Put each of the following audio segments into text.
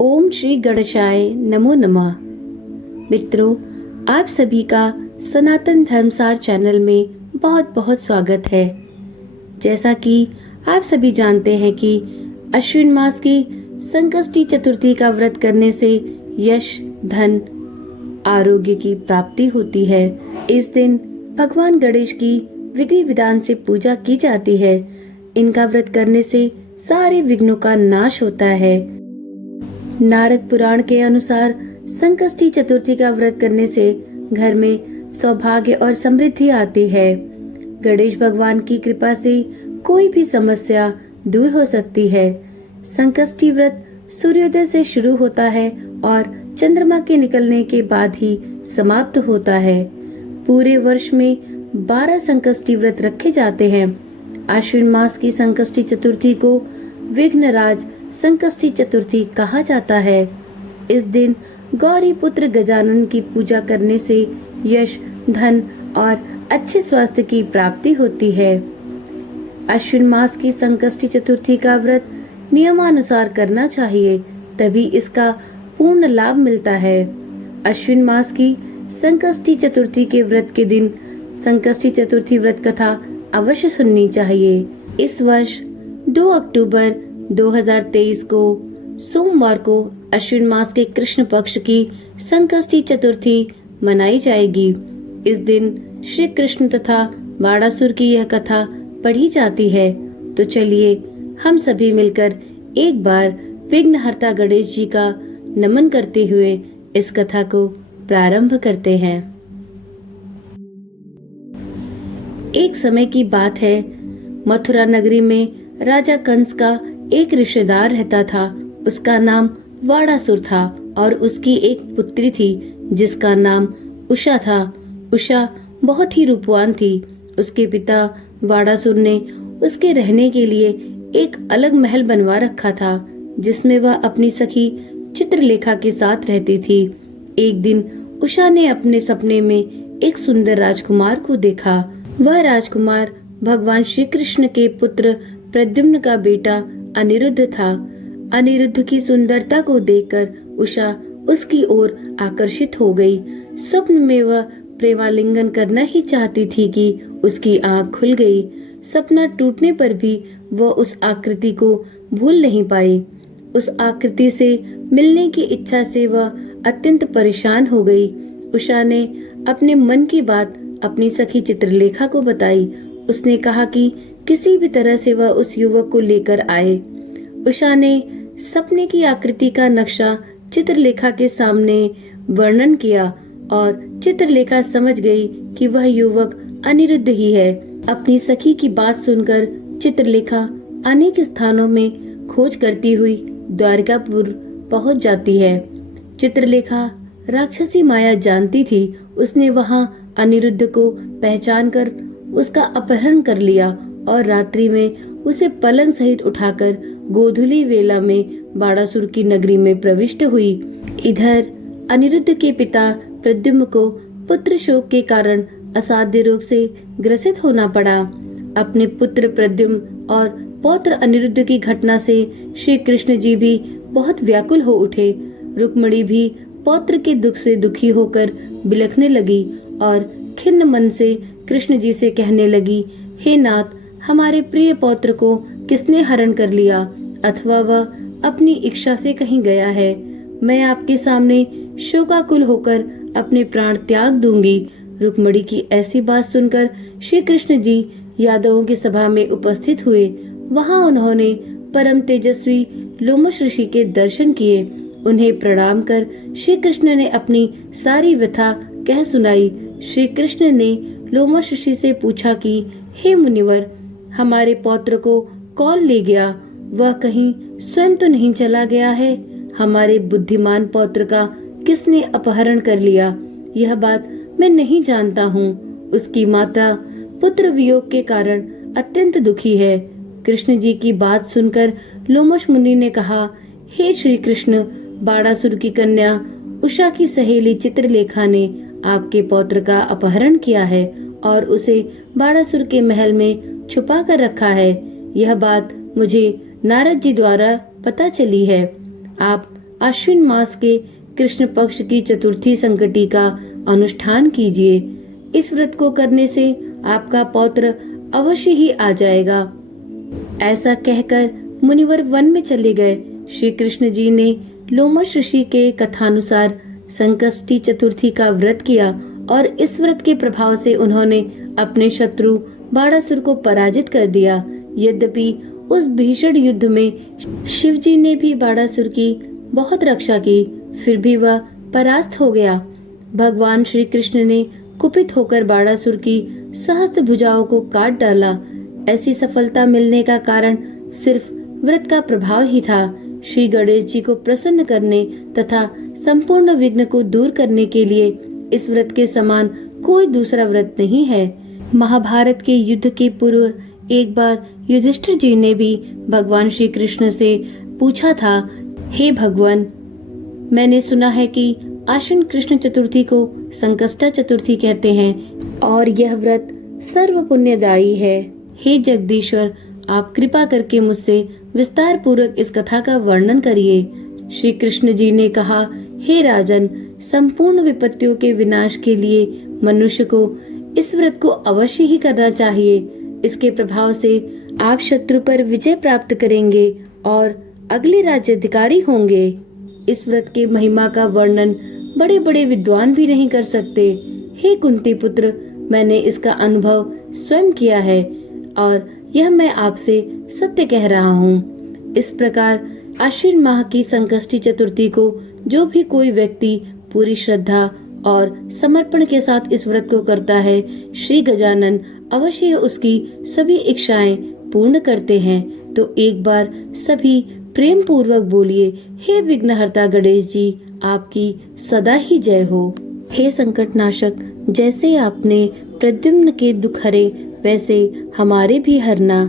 ओम श्री गणेशाय नमो नमः। मित्रों, आप सभी का सनातन धर्मसार चैनल में बहुत बहुत स्वागत है। जैसा कि आप सभी जानते हैं कि अश्विन मास की संकष्टी चतुर्थी का व्रत करने से यश, धन, आरोग्य की प्राप्ति होती है। इस दिन भगवान गणेश की विधि विधान से पूजा की जाती है। इनका व्रत करने से सारे विघ्नों का नाश होता है। नारद पुराण के अनुसार संकष्टी चतुर्थी का व्रत करने से घर में सौभाग्य और समृद्धि आती है। गणेश भगवान की कृपा से कोई भी समस्या दूर हो सकती है। संकष्टी व्रत सूर्योदय से शुरू होता है और चंद्रमा के निकलने के बाद ही समाप्त होता है। पूरे वर्ष में 12 संकष्टी व्रत रखे जाते हैं। आश्विन मास की संकष्टी चतुर्थी को विघ्नराज संकष्टी चतुर्थी कहा जाता है। इस दिन गौरी पुत्र गजानन की पूजा करने से यश, धन और अच्छे स्वास्थ्य की प्राप्ति होती है। अश्विन मास की संकष्टी चतुर्थी का व्रत नियमानुसार करना चाहिए, तभी इसका पूर्ण लाभ मिलता है। अश्विन मास की संकष्टी चतुर्थी के व्रत के दिन संकष्टी चतुर्थी व्रत कथा अवश्य सुननी चाहिए। इस वर्ष 2 अक्टूबर 2023 को सोमवार को अश्विन मास के कृष्ण पक्ष की संकष्टी चतुर्थी मनाई जाएगी। इस दिन श्री कृष्ण तथा वाडासुर की यह कथा पढ़ी जाती है। तो चलिए हम सभी मिलकर एक बार विघ्नहर्ता गणेश जी का नमन करते हुए इस कथा को प्रारंभ करते हैं। एक समय की बात है, मथुरा नगरी में राजा कंस का एक रिश्तेदार रहता था। उसका नाम वाडासुर था और उसकी एक पुत्री थी जिसका नाम उषा था। उषा बहुत ही रूपवान थी। उसके पिता वाडासुर ने उसके रहने के लिए एक अलग महल बनवा रखा था जिसमें वह अपनी सखी चित्रलेखा के साथ रहती थी। एक दिन उषा ने अपने सपने में एक सुंदर राजकुमार को देखा। वह राजकुमार भगवान श्री कृष्ण के पुत्र प्रद्युम्न का बेटा अनिरुद्ध था। अनिरुद्ध की सुंदरता को देखकर उषा उसकी ओर आकर्षित हो गई। स्वप्न में वह प्रेमालिंगन करना ही चाहती थी कि उसकी आंख खुल गई। सपना टूटने पर भी वह उस आकृति को भूल नहीं पाई। उस आकृति से मिलने की इच्छा से वह अत्यंत परेशान हो गई। उषा ने अपने मन की बात अपनी सखी चित्रलेखा को बताई। उसने कहा कि किसी भी तरह से वह उस युवक को लेकर आए। उषा ने सपने की आकृति का नक्शा चित्रलेखा के सामने वर्णन किया और चित्रलेखा समझ गई कि वह युवक अनिरुद्ध ही है। अपनी सखी की बात सुनकर चित्रलेखा अनेक स्थानों में खोज करती हुई द्वारकापुर पहुंच जाती है। चित्रलेखा राक्षसी माया जानती थी। उसने वहां अनिरुद्ध को पहचानकर उसका अपहरण कर लिया और रात्रि में उसे पलंग सहित उठाकर गोधूली वेला में बाड़ासुर की नगरी में प्रविष्ट हुई। इधर अनिरुद्ध के पिता प्रद्युम्न को पुत्र शोक के कारण असाध्य रोग से ग्रसित होना पड़ा। अपने पुत्र प्रद्युम्न और पौत्र अनिरुद्ध की घटना से श्री कृष्ण जी भी बहुत व्याकुल हो उठे। रुक्मिणी भी पौत्र के दुख से दुखी होकर बिलखने लगी और खिन्न मन से कृष्ण जी से कहने लगी, हे नाथ, हमारे प्रिय पौत्र को किसने हरण कर लिया अथवा वह अपनी इच्छा से कहीं गया है। मैं आपके सामने शोकाकुल होकर अपने प्राण त्याग दूंगी। रुक्मिणी की ऐसी बात सुनकर श्री कृष्ण जी यादवों की सभा में उपस्थित हुए। वहां उन्होंने परम तेजस्वी लोमश ऋषि के दर्शन किए। उन्हें प्रणाम कर श्री कृष्ण ने अपनी सारी व्यथा कह सुनाई। श्री कृष्ण ने लोमश ऋषि से पूछा कि हे मुनिवर, हमारे पौत्र को कौन ले गया? वह कहीं स्वयं तो नहीं चला गया है? हमारे बुद्धिमान पौत्र का किसने अपहरण कर लिया? यह बात मैं नहीं जानता हूँ। उसकी माता पुत्र वियोग के कारण अत्यंत दुखी है। कृष्ण जी की बात सुनकर लोमश मुनि ने कहा, हे श्री कृष्ण, बाड़ासुर की कन्या उषा की सहेली चित्रलेखा ने आपके पौत्र का अपहरण किया है और उसे बाड़ासुर के महल में छुपा कर रखा है। यह बात मुझे नारद जी द्वारा पता चली है। आप आश्विन मास के कृष्ण पक्ष की चतुर्थी संकटी का अनुष्ठान कीजिए। इस व्रत को करने से आपका पौत्र अवश्य ही आ जाएगा। ऐसा कहकर मुनिवर वन में चले गए। श्री कृष्ण जी ने लोमश ऋषि के कथानुसार संकष्टी चतुर्थी का व्रत किया और इस व्रत के प्रभाव से उन्होंने अपने शत्रु बाणासुर को पराजित कर दिया। यद्यपि उस भीषण युद्ध में शिव जी ने भी बाणासुर की बहुत रक्षा की, फिर भी वह परास्त हो गया। भगवान श्री कृष्ण ने कुपित होकर बाणासुर की सहस्त्र भुजाओं को काट डाला। ऐसी सफलता मिलने का कारण सिर्फ व्रत का प्रभाव ही था। श्री गणेश जी को प्रसन्न करने तथा संपूर्ण विघ्न को दूर करने के लिए इस व्रत के समान कोई दूसरा व्रत नहीं है। महाभारत के युद्ध के पूर्व एक बार युधिष्ठिर जी ने भी भगवान श्री कृष्ण से पूछा था, हे भगवान, मैंने सुना है कि आश्विन कृष्ण चतुर्थी को संकष्टा चतुर्थी कहते हैं और यह व्रत सर्व पुण्यदायी है। हे जगदीश्वर, आप कृपा करके मुझसे विस्तार पूर्वक इस कथा का वर्णन करिए। श्री कृष्ण जी ने कहा, हे राजन, संपूर्ण विपत्तियों के विनाश के लिए मनुष्य को इस व्रत को अवश्य ही करना चाहिए। इसके प्रभाव से आप शत्रु पर विजय प्राप्त करेंगे और अगले राज्याधिकारी होंगे। इस व्रत के महिमा का वर्णन बड़े बड़े विद्वान भी नहीं कर सकते। हे कुंती पुत्र, मैंने इसका अनुभव स्वयं किया है और यह मैं आपसे सत्य कह रहा हूँ। इस प्रकार आश्विन माह की संकष्टी चतुर्थी को जो भी कोई व्यक्ति पूरी श्रद्धा और समर्पण के साथ इस व्रत को करता है, श्री गजानन अवश्य उसकी सभी इच्छाएं पूर्ण करते हैं। तो एक बार सभी प्रेम पूर्वक बोलिए, हे विघ्नहर्ता गणेश जी, आपकी सदा ही जय हो। हे संकटनाशक, जैसे आपने प्रद्युम्न के दुख हरे वैसे हमारे भी हरना।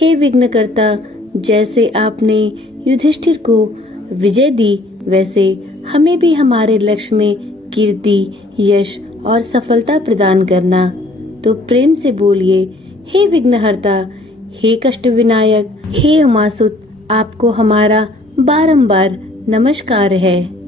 हे विघ्नकर्ता, जैसे आपने युधिष्ठिर को विजय दी वैसे हमें भी हमारे लक्ष्य में कीर्ति, यश और सफलता प्रदान करना। तो प्रेम से बोलिए, हे विघ्नहर्ता, हे कष्ट विनायक, हे उमासुत, आपको हमारा बारंबार नमस्कार है।